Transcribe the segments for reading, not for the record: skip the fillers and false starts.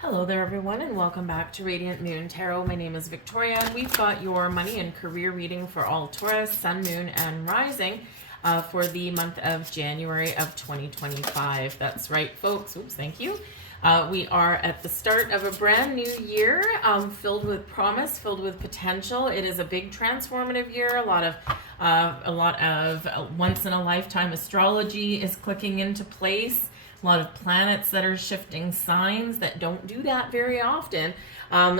Hello there everyone, and welcome back to Radiant Moon Tarot. My name is Victoria, and we've got your money and career reading for all Taurus, Sun, Moon, and Rising for the month of January of 2025. That's right, folks. Oops, thank you. We are at the start of a brand new year, filled with promise, filled with potential. It is a big transformative year. A lot of once in a lifetime astrology is clicking into place. A lot of planets that are shifting signs that don't do that very often.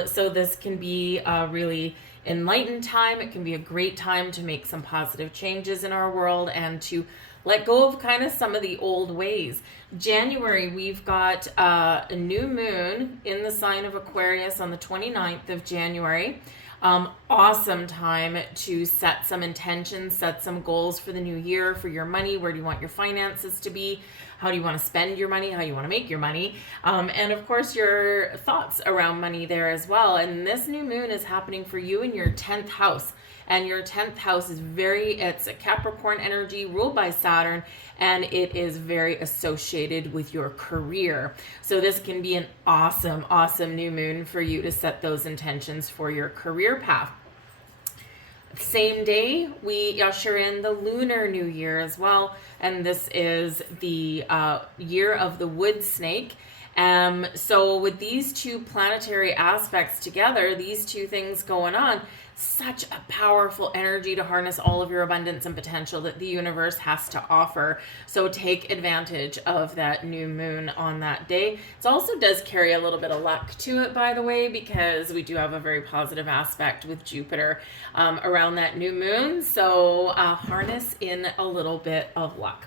So this can be a really enlightened time. It can be a great time to make some positive changes in our world and to let go of kind of some of the old ways. January, we've got a new moon in the sign of Aquarius on the 29th of January. Awesome time to set some intentions, set some goals for the new year, for your money. Where do you want your finances to be? How do you want to spend your money? How you want to make your money? And of course, your thoughts around money there as well. And this new moon is happening for you in your 10th house. And your 10th house is it's a Capricorn energy ruled by Saturn, and it is very associated with your career. So this can be an awesome, awesome new moon for you to set those intentions for your career path. Same day, we usher in the Lunar New Year as well, and this is the year of the wood snake. So with these two planetary aspects together, these two things going on, such a powerful energy to harness all of your abundance and potential that the universe has to offer. So take advantage of that new moon on that day. It also does carry a little bit of luck to it, by the way, because we do have a very positive aspect with Jupiter around that new moon. So harness in a little bit of luck.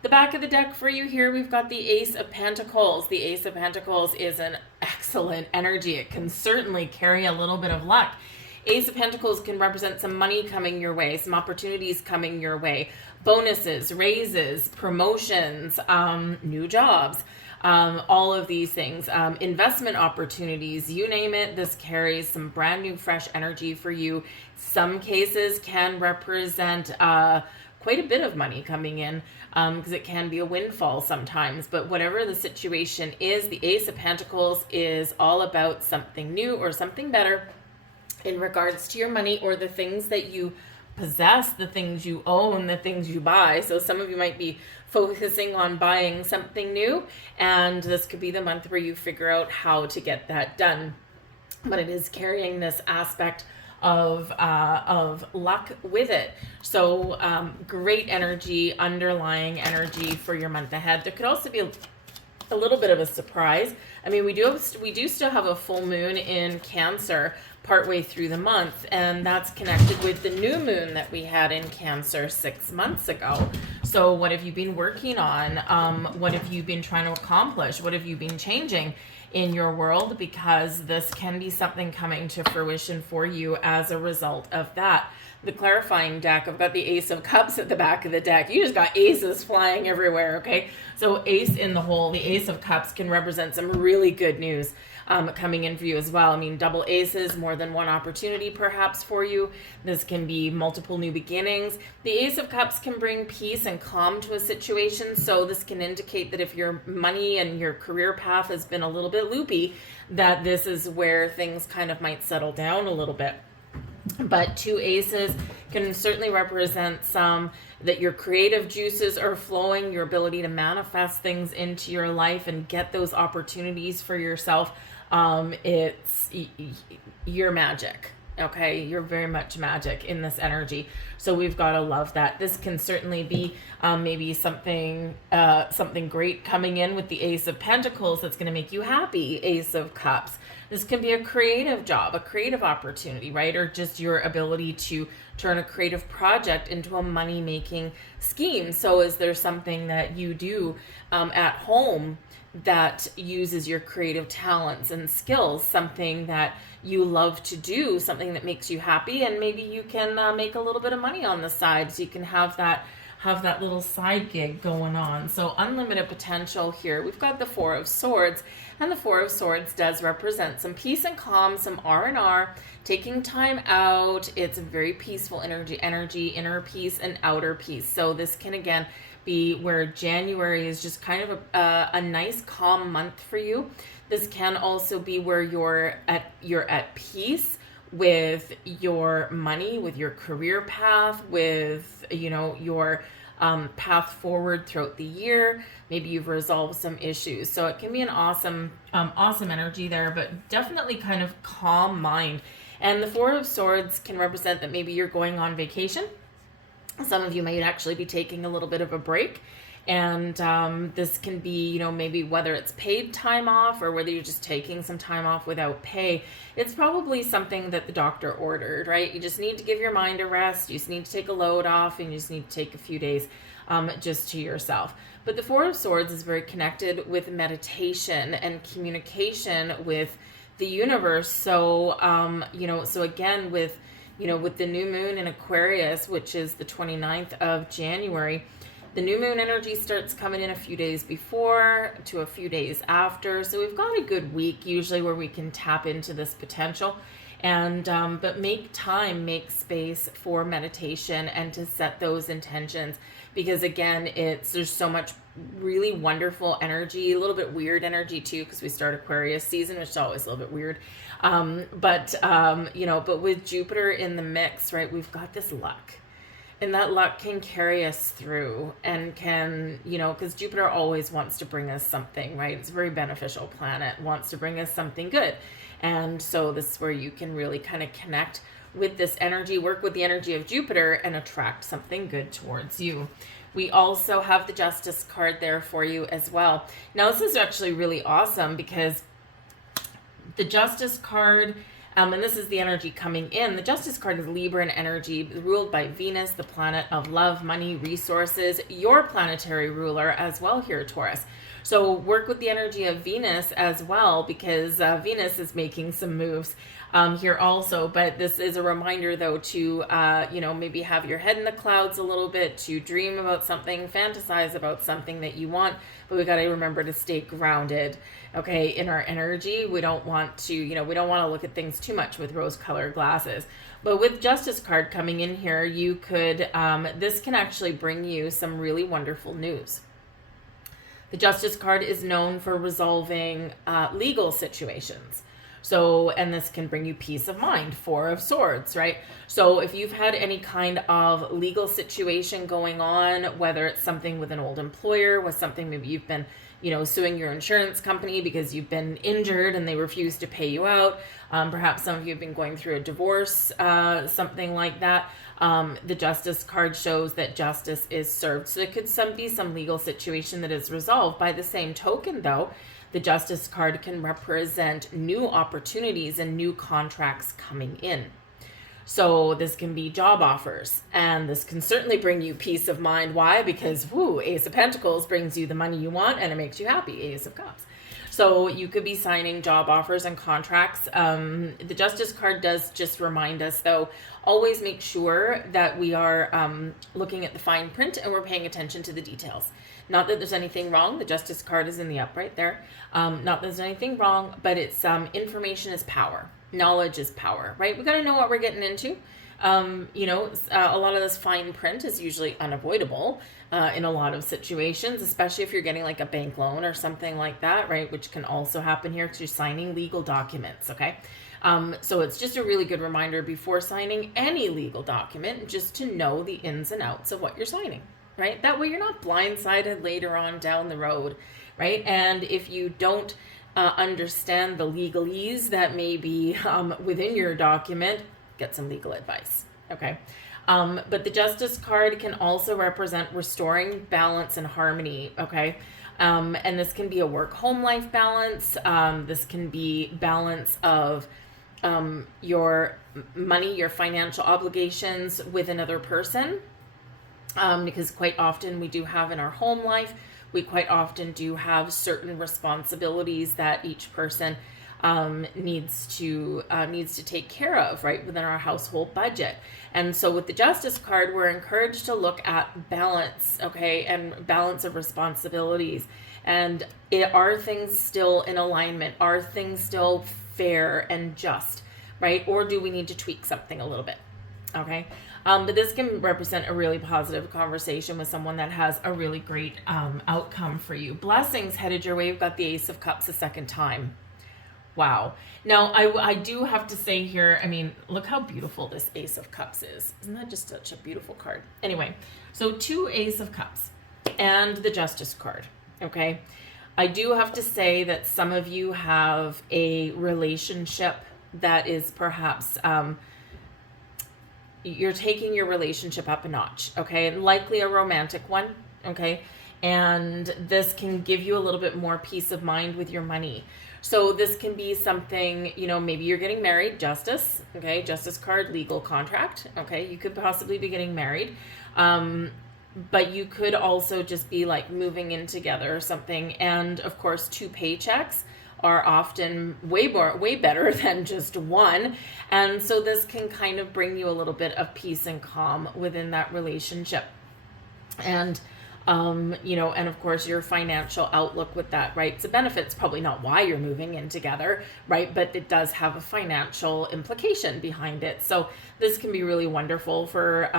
The back of the deck for you here, we've got the Ace of Pentacles. The Ace of Pentacles is an excellent energy. It can certainly carry a little bit of luck. Ace of Pentacles can represent some money coming your way, some opportunities coming your way, bonuses, raises, promotions, new jobs, all of these things, investment opportunities, you name it. This carries some brand new, fresh energy for you. Some cases can represent quite a bit of money coming in because it can be a windfall sometimes. But whatever the situation is, the Ace of Pentacles is all about something new or something better in regards to your money or the things that you possess, the things you own, the things you buy. So some of you might be focusing on buying something new, and this could be the month where you figure out how to get that done. But it is carrying this aspect of luck with it. So great energy, underlying energy for your month ahead. There could also be a little bit of a surprise. I mean, we do still have a full moon in Cancer partway through the month, and that's connected with the new moon that we had in Cancer 6 months ago. So what have you been working on? What have you been trying to accomplish? What have you been changing in your world? Because this can be something coming to fruition for you as a result of that. The clarifying deck, I've got the Ace of Cups at the back of the deck. You just got aces flying everywhere, okay? So ace in the hole, the Ace of Cups can represent some really good news coming in for you as well. I mean, double aces, more than one opportunity perhaps for you. This can be multiple new beginnings. The Ace of Cups can bring peace and calm to a situation. So this can indicate that if your money and your career path has been a little bit loopy, that this is where things kind of might settle down a little bit. But two aces can certainly represent some that your creative juices are flowing, your ability to manifest things into your life and get those opportunities for yourself. You're magic. Okay, you're very much magic in this energy. So we've got to love that. This can certainly be maybe something great coming in with the Ace of Pentacles that's going to make you happy. Ace of Cups. This can be a creative job, a creative opportunity, right? Or just your ability to turn a creative project into a money-making scheme. So is there something that you do at home that uses your creative talents and skills, something that you love to do, something that makes you happy, and maybe you can make a little bit of money on the side so you can have that little side gig going on. So unlimited potential here. We've got the Four of Swords, and the Four of Swords does represent some peace and calm, some R&R, taking time out. It's a very peaceful energy, inner peace and outer peace. So this can again be where January is just kind of a nice calm month for you. This can also be where you're at peace with your money, with your career path, with, you know, your path forward throughout the year. Maybe you've resolved some issues. So it can be an awesome energy there, but definitely kind of calm mind. And the Four of Swords can represent that maybe you're going on vacation. Some of you might actually be taking a little bit of a break. And this can be, you know, maybe whether it's paid time off or whether you're just taking some time off without pay. It's probably something that the doctor ordered, right? You just need to give your mind a rest. You just need to take a load off, and you just need to take a few days just to yourself. But the Four of Swords is very connected with meditation and communication with the universe. So, you know, so again, with the new moon in Aquarius, which is the 29th of January, the new moon energy starts coming in a few days before to a few days after. So we've got a good week usually where we can tap into this potential. And but make space for meditation and to set those intentions, because again, there's so much really wonderful energy, a little bit weird energy too, because we start Aquarius season, which is always a little bit weird. But with Jupiter in the mix, right, we've got this luck. And that luck can carry us through, and can, you know, because Jupiter always wants to bring us something, right? It's a very beneficial planet, wants to bring us something good. And so this is where you can really kind of connect with this energy, work with the energy of Jupiter, and attract something good towards you. We also have the Justice card there for you as well. Now, this is actually really awesome because the Justice card, and this is the energy coming in. The Justice card is Libran energy, ruled by Venus, the planet of love, money, resources, your planetary ruler as well here, Taurus. So work with the energy of Venus as well, because Venus is making some moves here also. But this is a reminder, though, to, maybe have your head in the clouds a little bit, to dream about something, fantasize about something that you want. But we got to remember to stay grounded, okay, in our energy. We don't want to, we don't want to look at things too much with rose-colored glasses. But with Justice card coming in here, you could, this can actually bring you some really wonderful news. The Justice card is known for resolving legal situations. So, and this can bring you peace of mind, Four of Swords, right? So if you've had any kind of legal situation going on, whether it's something with an old employer, with something maybe you've been, suing your insurance company because you've been injured and they refuse to pay you out. Perhaps some of you have been going through a divorce, something like that. The Justice card shows that justice is served. So it could be some legal situation that is resolved. By the same token, though, the Justice card can represent new opportunities and new contracts coming in. So this can be job offers, and this can certainly bring you peace of mind. Why? Because, Ace of Pentacles brings you the money you want and it makes you happy. Ace of Cups. So you could be signing job offers and contracts. The Justice card does just remind us, though, always make sure that we are looking at the fine print and we're paying attention to the details. Not that there's anything wrong. The Justice card is in the upright there. Not that there's anything wrong, but it's information is power. Knowledge is power, right? We got to know what we're getting into. A lot of this fine print is usually unavoidable in a lot of situations, especially if you're getting like a bank loan or something like that, right? Which can also happen here because you're signing legal documents, okay? So it's just a really good reminder before signing any legal document, just to know the ins and outs of what you're signing, right? That way you're not blindsided later on down the road, right? And if you don't understand the legalese that may be within your document, get some legal advice, okay? But the Justice card can also represent restoring balance and harmony, okay? And this can be a work-home life balance. This can be balance of your money, your financial obligations with another person, because quite often we do have in our home life, we quite often do have certain responsibilities that each person needs to take care of, right, within our household budget. And so with the Justice card, we're encouraged to look at balance, okay, and balance of responsibilities. And are things still in alignment? Are things still fair and just, right? Or do we need to tweak something a little bit? Okay. But this can represent a really positive conversation with someone that has a really great outcome for you. Blessings headed your way. You've got the Ace of Cups a second time. Wow. Now, I do have to say here, I mean, look how beautiful this Ace of Cups is. Isn't that just such a beautiful card? Anyway, so 2 Ace of Cups and the Justice card, okay? I do have to say that some of you have a relationship that is perhaps, you're taking your relationship up a notch, okay? Likely a romantic one, okay? And this can give you a little bit more peace of mind with your money. So this can be something, you know, maybe you're getting married, Justice, okay? Justice card, legal contract, okay? You could possibly be getting married. But you could also just be like moving in together or something. And of course, 2 paychecks are often way better than just one. And so this can kind of bring you a little bit of peace and calm within that relationship. And you know, and of course your financial outlook with that, right? It's a benefit. It's probably not why you're moving in together, right? But it does have a financial implication behind it. So this can be really wonderful for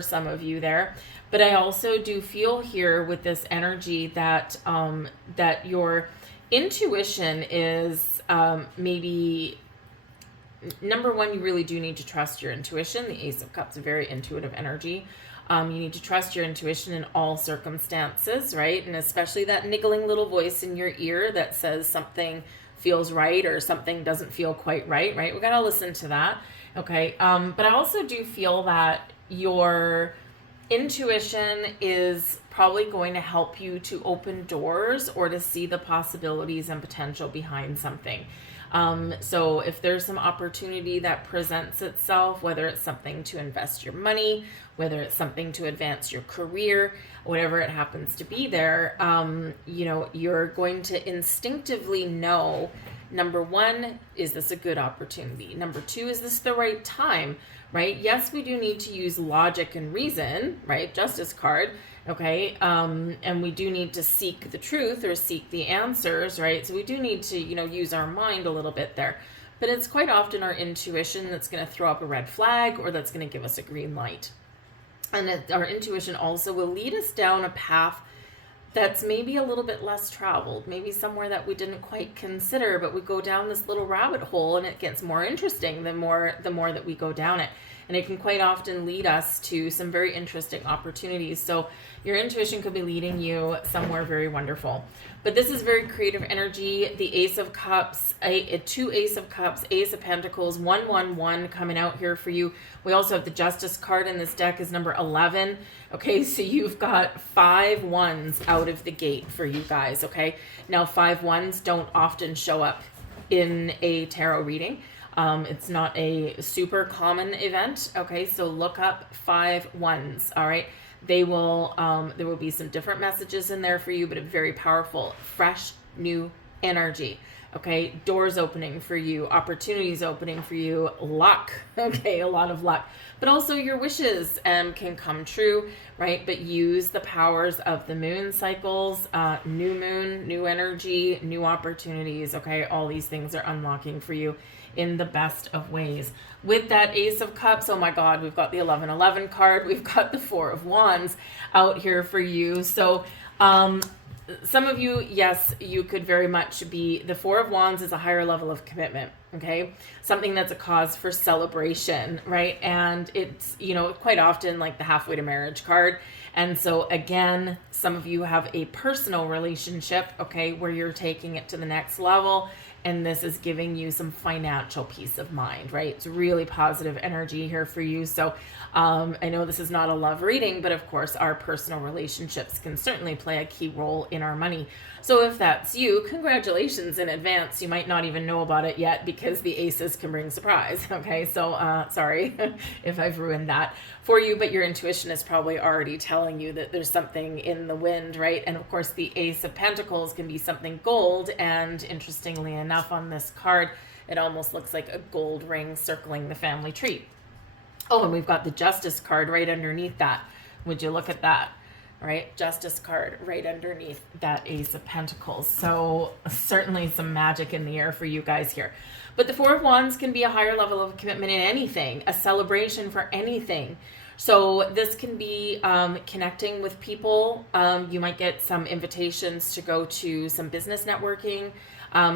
some of you there. But I also do feel here with this energy that, that your intuition is, maybe number one, you really do need to trust your intuition. The Ace of Cups is a very intuitive energy. You need to trust your intuition in all circumstances, right? And especially that niggling little voice in your ear that says something feels right or something doesn't feel quite right, right? We got to listen to that, okay? But I also do feel that your intuition is probably going to help you to open doors or to see the possibilities and potential behind something. So if there's some opportunity that presents itself, whether it's something to invest your money, whether it's something to advance your career, whatever it happens to be there, you know, you're going to instinctively know, number one, is this a good opportunity? Number two, is this the right time, right? Yes, we do need to use logic and reason, right? Justice card. Okay. And we do need to seek the truth or seek the answers, right? So we do need to, you know, use our mind a little bit there, but it's quite often our intuition that's going to throw up a red flag or that's going to give us a green light. And our intuition also will lead us down a path that's maybe a little bit less traveled, maybe somewhere that we didn't quite consider, but we go down this little rabbit hole and it gets more interesting the more that we go down it. And it can quite often lead us to some very interesting opportunities. So your intuition could be leading you somewhere very wonderful. But this is very creative energy. The Ace of Cups, 2 Ace of Cups, Ace of Pentacles, 111 coming out here for you. We also have the Justice card in this deck is number 11. Okay, so you've got 5 ones out of the gate for you guys, okay? Now 5 ones don't often show up in a tarot reading. It's not a super common event. Okay, so look up 5 ones. All right, they will. There will be some different messages in there for you, but a very powerful, fresh, new energy. Okay, doors opening for you, opportunities opening for you, luck. Okay, a lot of luck, but also your wishes can come true, right? But use the powers of the moon cycles, new moon, new energy, new opportunities. Okay, all these things are unlocking for you in the best of ways. With that Ace of Cups, oh my God, we've got the 1111 card. We've got the 4 of Wands out here for you. So some of you, yes, you could very much be, the 4 of Wands is a higher level of commitment, okay? Something that's a cause for celebration, right? And it's, you know, quite often like the halfway to marriage card. And so again, some of you have a personal relationship, okay, where you're taking it to the next level. And this is giving you some financial peace of mind, right? It's really positive energy here for you. So I know this is not a love reading, but of course our personal relationships can certainly play a key role in our money. So if that's you, congratulations in advance. You might not even know about it yet because the aces can bring surprise. Okay, so sorry if I've ruined that for you, but your intuition is probably already telling you that there's something in the wind, right? And of course the Ace of Pentacles can be something gold, and interestingly enough on this card, it almost looks like a gold ring circling the family tree. Oh, and we've got the Justice card right underneath that. Would you look at that? All right, Justice card right underneath that Ace of Pentacles. So certainly some magic in the air for you guys here. But the Four of Wands can be a higher level of commitment in anything, a celebration for anything. So this can be connecting with people. You might get some invitations to go to some business networking,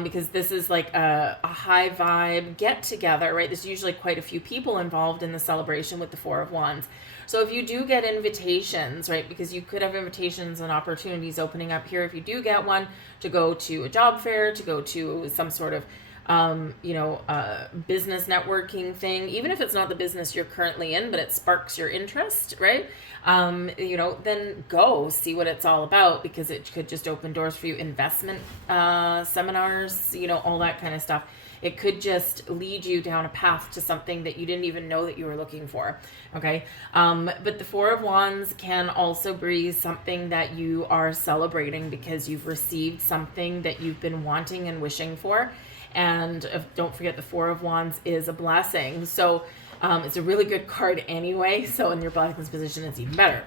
because this is like a high vibe get together, right? There's usually quite a few people involved in the celebration with the Four of Wands. So if you do get invitations, right, because you could have invitations and opportunities opening up here, if you do get one to go to a job fair, to go to some sort of business networking thing, even if it's not the business you're currently in, but it sparks your interest, right? Then go see what it's all about, because it could just open doors for you. Investment seminars, all that kind of stuff. It could just lead you down a path to something that you didn't even know that you were looking for. Okay. But the Four of Wands can also be something that you are celebrating because you've received something that you've been wanting and wishing for. And don't forget, the Four of Wands is a blessing. So it's a really good card anyway. So in your blessings position, it's even better.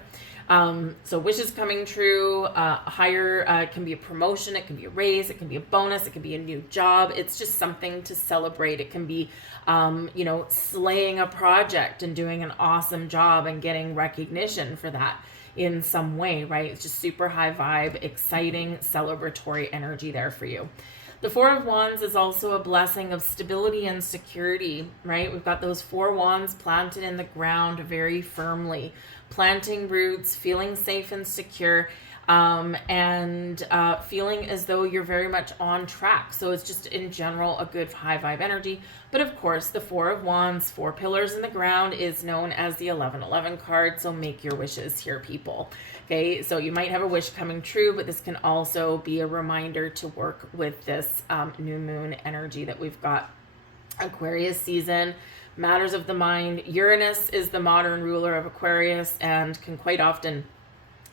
So wishes coming true, higher, can be a promotion, it can be a raise, it can be a bonus, it can be a new job. It's just something to celebrate. It can be, slaying a project and doing an awesome job and getting recognition for that in some way, right? It's just super high vibe, exciting, celebratory energy there for you. The Four of Wands is also a blessing of stability and security, right? We've got those four wands planted in the ground very firmly, planting roots, feeling safe and secure, and feeling as though you're very much on track. So it's just in general a good high vibe energy. But of course, the Four of Wands, four pillars in the ground, is known as the 1111 card. So make your wishes here, people. Okay, so you might have a wish coming true, but this can also be a reminder to work with this new moon energy that we've got. Aquarius season, matters of the mind. Uranus is the modern ruler of Aquarius and can quite often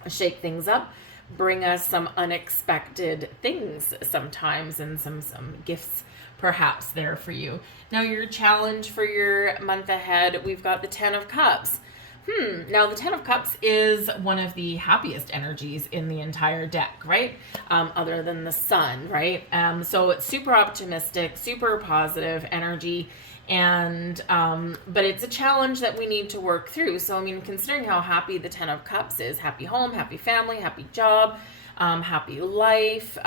shake things up, bring us some unexpected things sometimes, and some gifts perhaps there for you. Now, your challenge for your month ahead, we've got the Ten of Cups. Now the Ten of Cups is one of the happiest energies in the entire deck, right? Other than the sun, right? So it's super optimistic, super positive energy. And, but it's a challenge that we need to work through. So, I mean, considering how happy the Ten of Cups is, happy home, happy family, happy job, happy life,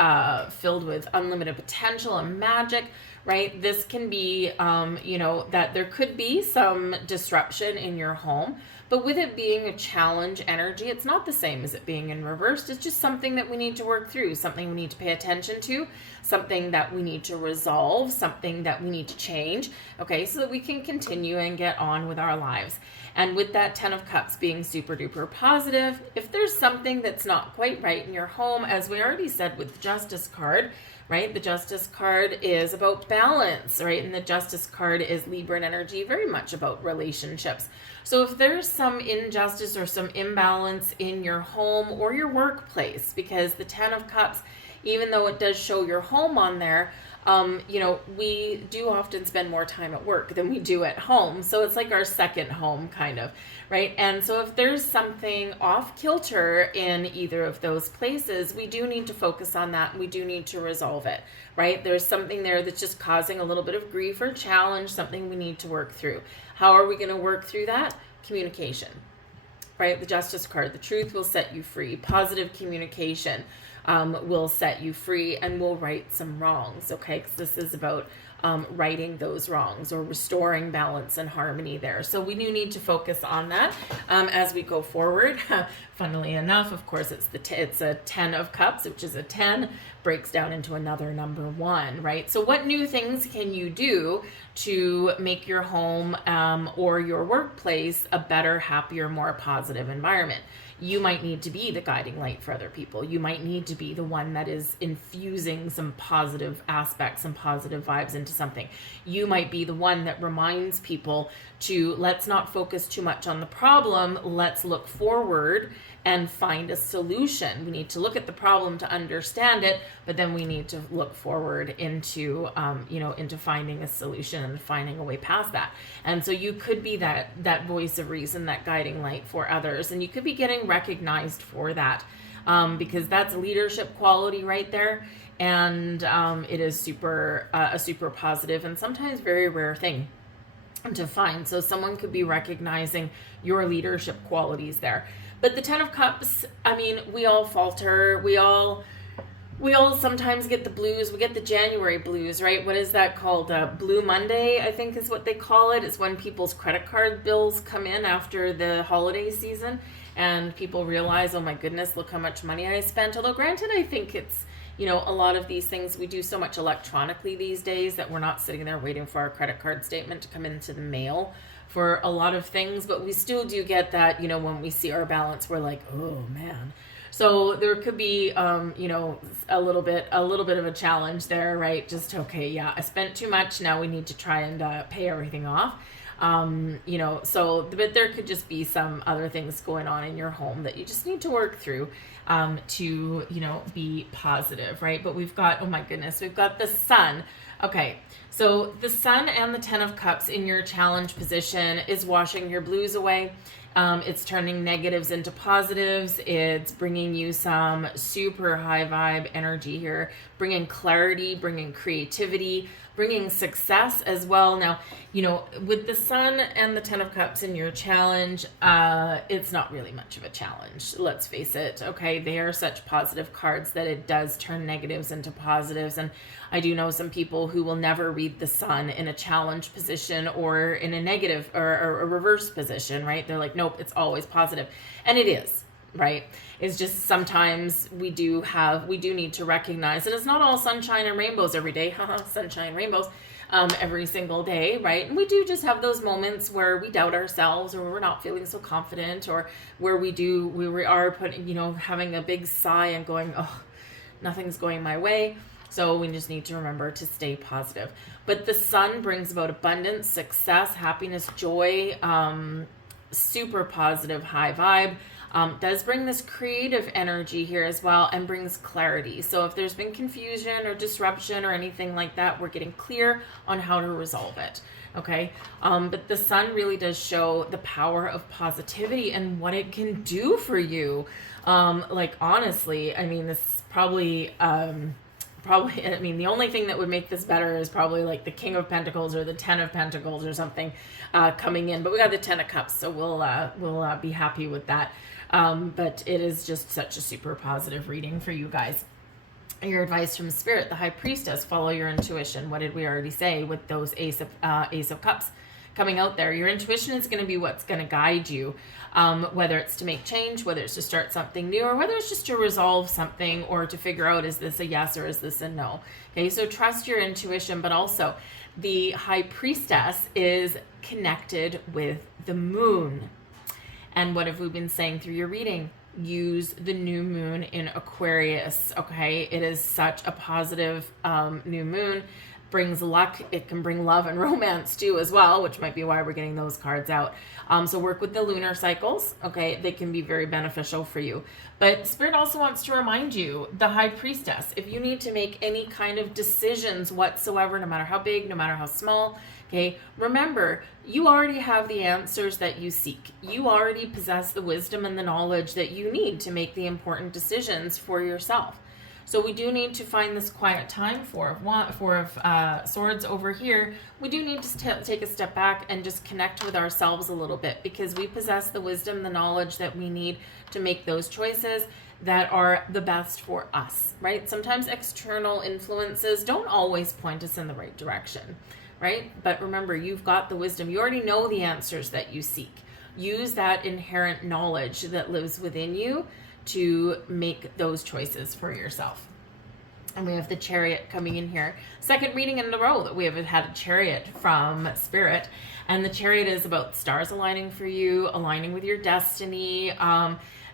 filled with unlimited potential and magic, right? This can be, that there could be some disruption in your home, but with it being a challenge energy, it's not the same as it being in reverse. It's just something that we need to work through, something we need to pay attention to, something that we need to resolve, something that we need to change, okay, so that we can continue and get on with our lives. And with that Ten of Cups being super duper positive, if there's something that's not quite right in your home, as we already said with the Justice card, right? The Justice card is about balance, right? And the Justice card is Libran energy, very much about relationships. So if there's some injustice or some imbalance in your home or your workplace, because the Ten of Cups, even though it does show your home on there, we do often spend more time at work than we do at home. So it's like our second home kind of, right? And so if there's something off kilter in either of those places, we do need to focus on that. And we do need to resolve it, right? There's something there that's just causing a little bit of grief or challenge, something we need to work through. How are we going to work through that? Communication, right? The Justice card, the truth will set you free. Positive communication will set you free and will right some wrongs, okay? Because this is about righting those wrongs or restoring balance and harmony there. So we do need to focus on that as we go forward. Funnily enough, of course, it's a 10 of Cups, which is a 10, breaks down into another number 1, right? So what new things can you do to make your home or your workplace a better, happier, more positive environment? You might need to be the guiding light for other people. You might need to be the one that is infusing some positive aspects, some positive vibes into something. You might be the one that reminds people to let's not focus too much on the problem. Let's look forward and find a solution. We need to look at the problem to understand it, but then we need to look forward into, into finding a solution and finding a way past that. And so you could be that voice of reason, that guiding light for others, and you could be getting recognized for that, because that's a leadership quality right there. And it is a super positive and sometimes very rare thing to find. So someone could be recognizing your leadership qualities there. But the Ten of Cups, I mean, we all falter. We all sometimes get the blues. We get the January blues, right? What is that called? Blue Monday, I think is what they call it. It's when people's credit card bills come in after the holiday season and people realize, oh my goodness, look how much money I spent. Although granted, I think it's, a lot of these things, we do so much electronically these days that we're not sitting there waiting for our credit card statement to come into the mail for a lot of things, but we still do get that, when we see our balance, we're like, oh man. So there could be, a little bit of a challenge there, right? Just, okay, yeah, I spent too much. Now we need to try and pay everything off. But there could just be some other things going on in your home that you just need to work through, to, be positive, right? But we've got, oh my goodness, we've got the Sun. Okay. So the Sun and the Ten of Cups in your challenge position is washing your blues away. It's turning negatives into positives. It's bringing you some super high vibe energy here, bringing clarity, bringing creativity, bringing success as well. Now, with the Sun and the Ten of Cups in your challenge, it's not really much of a challenge. Let's face it. Okay. They are such positive cards that it does turn negatives into positives. And I do know some people who will never read the Sun in a challenge position or in a negative or a reverse position, right? They're like, nope, it's always positive. And it is, right? It's just sometimes we do need to recognize, and it's not all sunshine and rainbows every day, sunshine, rainbows, every single day, right? And we do just have those moments where we doubt ourselves or we're not feeling so confident, or where we are putting, having a big sigh and going, oh, nothing's going my way. So we just need to remember to stay positive. But the Sun brings about abundance, success, happiness, joy, super positive, high vibe. Does bring this creative energy here as well, and brings clarity. So if there's been confusion or disruption or anything like that, we're getting clear on how to resolve it. Okay. But the Sun really does show the power of positivity and what it can do for you. Honestly, I mean, this is probably, the only thing that would make this better is probably like the King of Pentacles or the Ten of Pentacles or something coming in. But we got the Ten of Cups, so we'll be happy with that. But it is just such a super positive reading for you guys. Your advice from Spirit, the High Priestess, follow your intuition. What did we already say with those Ace of Cups coming out there? Your intuition is going to be what's going to guide you, whether it's to make change, whether it's to start something new, or whether it's just to resolve something or to figure out, is this a yes or is this a no? Okay, so trust your intuition, but also the High Priestess is connected with the moon. And what have we been saying through your reading? Use the new moon in Aquarius, okay? It is such a positive new moon. Brings luck. It can bring love and romance too as well, which might be why we're getting those cards out. So work with the lunar cycles, okay? They can be very beneficial for you. But Spirit also wants to remind you, the High Priestess, if you need to make any kind of decisions whatsoever, no matter how big, no matter how small, okay, remember, you already have the answers that you seek. You already possess the wisdom and the knowledge that you need to make the important decisions for yourself. So we do need to find this quiet time. Four of Swords over here. We do need to take a step back and just connect with ourselves a little bit, because we possess the wisdom, the knowledge that we need to make those choices that are the best for us, right? Sometimes external influences don't always point us in the right direction, right? But remember, you've got the wisdom. You already know the answers that you seek. Use that inherent knowledge that lives within you to make those choices for yourself. And we have the Chariot coming in here. Second reading in a row that we have had a Chariot from Spirit. And the Chariot is about stars aligning for you, aligning with your destiny.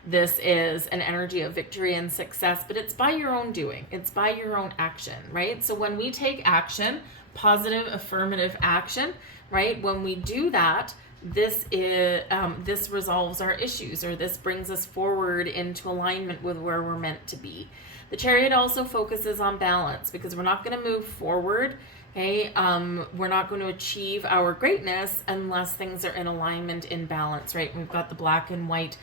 This is an energy of victory and success, but it's by your own doing. It's by your own action, right? So when we take action, positive, affirmative action, right? When we do that, this resolves our issues, or this brings us forward into alignment with where we're meant to be. The Chariot also focuses on balance, because we're not going to move forward. Okay, we're not going to achieve our greatness unless things are in alignment, in balance, right? We've got the black and white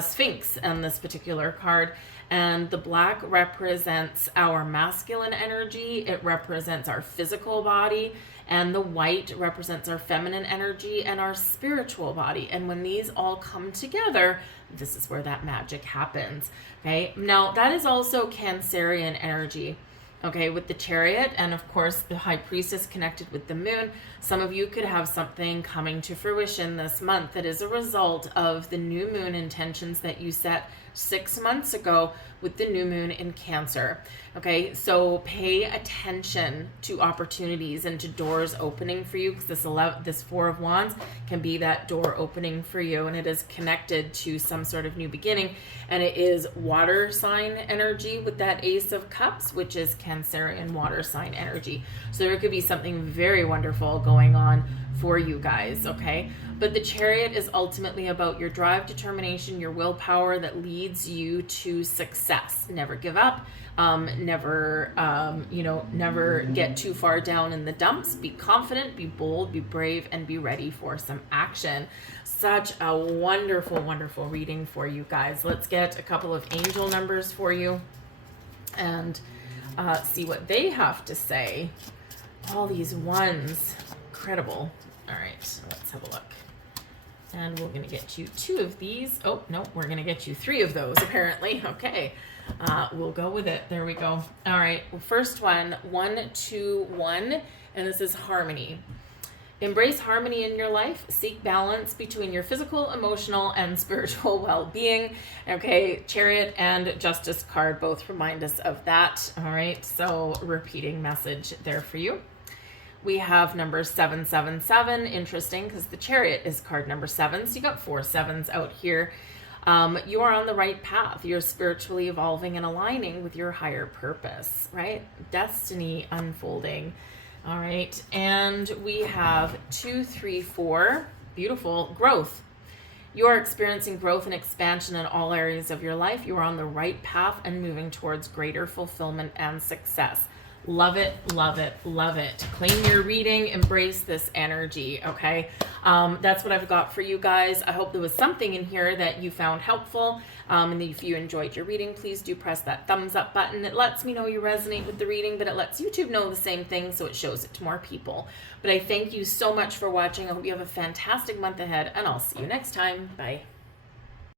Sphinx on this particular card, and the black represents our masculine energy. It represents our physical body, and the white represents our feminine energy and our spiritual body. And when these all come together, this is where that magic happens. Okay, now that is also Cancerian energy. Okay, with the Chariot, and of course the High Priestess connected with the Moon. Some of you could have something coming to fruition this month that is a result of the new moon intentions that you set 6 months ago with the new moon in Cancer. Okay, so pay attention to opportunities and to doors opening for you, because this Four of Wands can be that door opening for you, and it is connected to some sort of new beginning, and it is water sign energy with that Ace of Cups, which is Cancerian water sign energy. So there could be something very wonderful going on for you guys, okay? But the Chariot is ultimately about your drive, determination, your willpower that leads you to success. Never give up. Never get too far down in the dumps. Be confident, be bold, be brave, and be ready for some action. Such a wonderful, wonderful reading for you guys. Let's get a couple of angel numbers for you and see what they have to say. All these ones, incredible. All right, let's have a look. And we're going to get you 2 of these. Oh, no, we're going to get you 3 of those, apparently. Okay, we'll go with it. There we go. All right, first one, 1, 2, 1, and this is harmony. Embrace harmony in your life. Seek balance between your physical, emotional, and spiritual well-being. Okay, Chariot and Justice card both remind us of that. All right, so repeating message there for you. We have number 777, interesting because the Chariot is card number 7, so you got 4 sevens out here. You are on the right path. You're spiritually evolving and aligning with your higher purpose, right? Destiny unfolding. All right, and we have 2, 3, 4, beautiful, growth. You are experiencing growth and expansion in all areas of your life. You are on the right path and moving towards greater fulfillment and success. Love it, love it, love it. Claim your reading, embrace this energy, okay? That's what I've got for you guys. I hope there was something in here that you found helpful. And if you enjoyed your reading, please do press that thumbs up button. It lets me know you resonate with the reading, but it lets YouTube know the same thing, so it shows it to more people. But I thank you so much for watching. I hope you have a fantastic month ahead, and I'll see you next time. Bye.